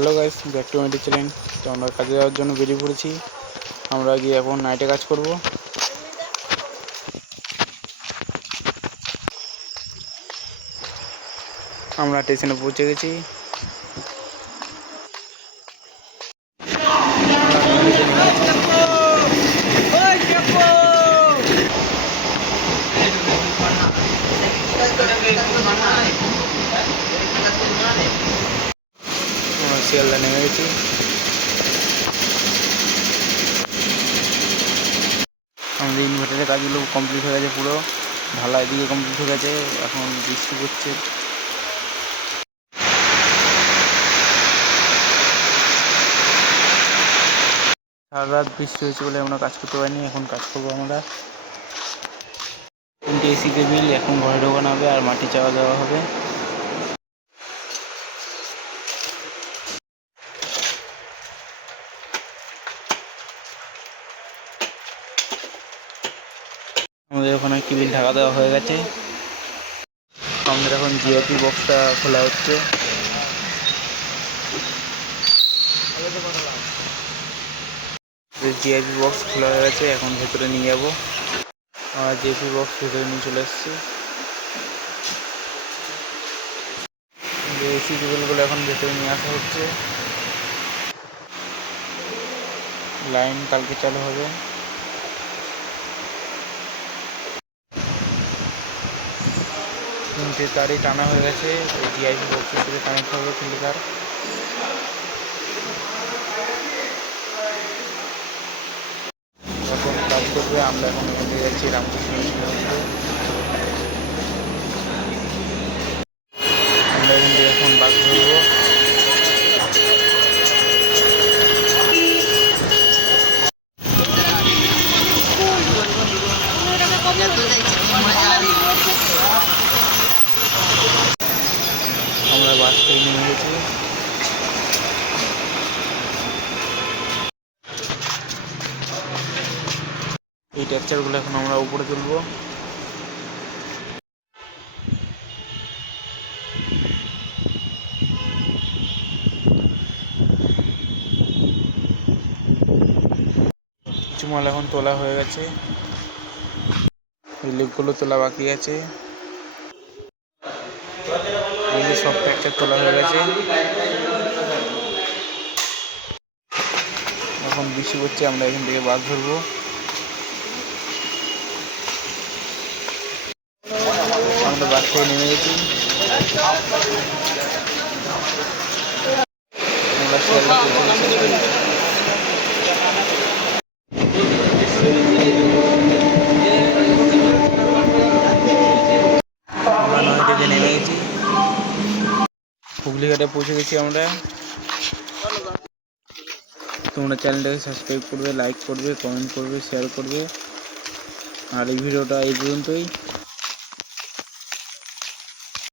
Hello guys, back to my channel. তো আমরা কাজে যাওয়ার জন্য বেরিয়ে পড়েছি। আমরা গিয়ে এখন নাইটে কাজ করব। আমরা স্টেশনে পৌঁছে গেছি। আমরা শিয়ালদা নেমে গেছি। আমাদের ইনভার্টারের কাজগুলো কমপ্লিট হয়ে গেছে, পুরো ঢালাই দিয়ে কমপ্লিট হয়ে গেছে। এখন বৃষ্টি পড়ছে। সারা রাত বৃষ্টি হয়েছে বলে আমরা কাজ করতে পারিনি। এখন কাজ করবো আমরা। 3টে এসি টেবিল এখন ঘরে ঢোকানো হবে আর মাটি চাপা দেওয়া হবে। আমাদের ওখানে কেবিল ঢাকা দেওয়া হয়ে গেছে। আমাদের এখন জিআইপি বক্সটা খোলা হচ্ছে। জিআইপি বক্স খোলা হয়ে গেছে, এখন ভেতরে নিয়ে যাবো। আর জিআইপি বক্স ভেতরে নিয়ে চলে এসেছি। এসি কেবলগুলো এখন ভেতরে নিয়ে আসা হচ্ছে। লাইন কালকে চালু হবে। তিনটে তারই টানা হয়ে গেছে। ওই জিআইপি বক্সের সাথে কানেক্ট হবে 3টে তার। এখন কাজ করবে। আমরা এখন এগিয়ে যাচ্ছি রামকৃষ্ণ মিশনে। আমরা এখান থেকে এখন বাস ধরবো। আমরা বাস থেকে নেমে গেছি। এই টেক্সচারগুলো এখন আমরা উপরে তুলবো। কিছু মাল এখন তোলা হয়ে গেছে। লিপগুলো তোলা বাকি আছে। সব টেক্সচার তোলা হয়ে গেছে। এখন বৃষ্টি পড়ছে, আমরা এখান থেকে বাস ধরবো। আমরা বাস থেকে নেমে গেছি। আমরা শিয়ালদা পৌঁছে গেছি। আমরা নয়টাতে নেমে গেছি। হুগলিঘাটে পৌঁছে গেছি আমরা। তোমরা চ্যানেলটাকে সাবস্ক্রাইব করবে, লাইক করবে, কমেন্ট করবে, শেয়ার করবে। আর এই ভিডিওটা এই পর্যন্তই।